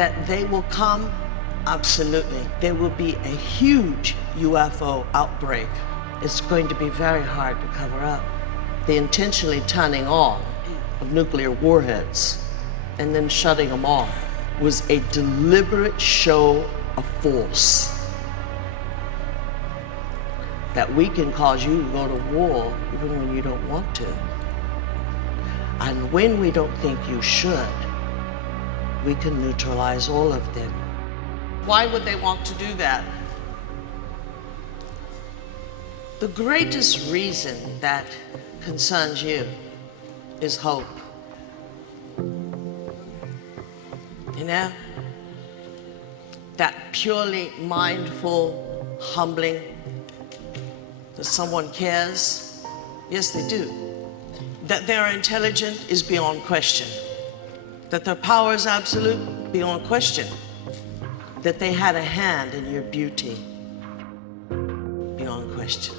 That they will come? Absolutely. There will be a huge UFO outbreak. It's going to be very hard to cover up. The intentionally turning on of nuclear warheads and then shutting them off was a deliberate show of force. That we can cause you to go to war even when you don't want to. And when we don't think you should, we can neutralize all of them. Why would they want to do that? The greatest reason that concerns you is hope. You know? That purely mindful, humbling, that someone cares. Yes, they do. That they're intelligent is beyond question. That their power is absolute, beyond question. That they had a hand in your beauty, beyond question.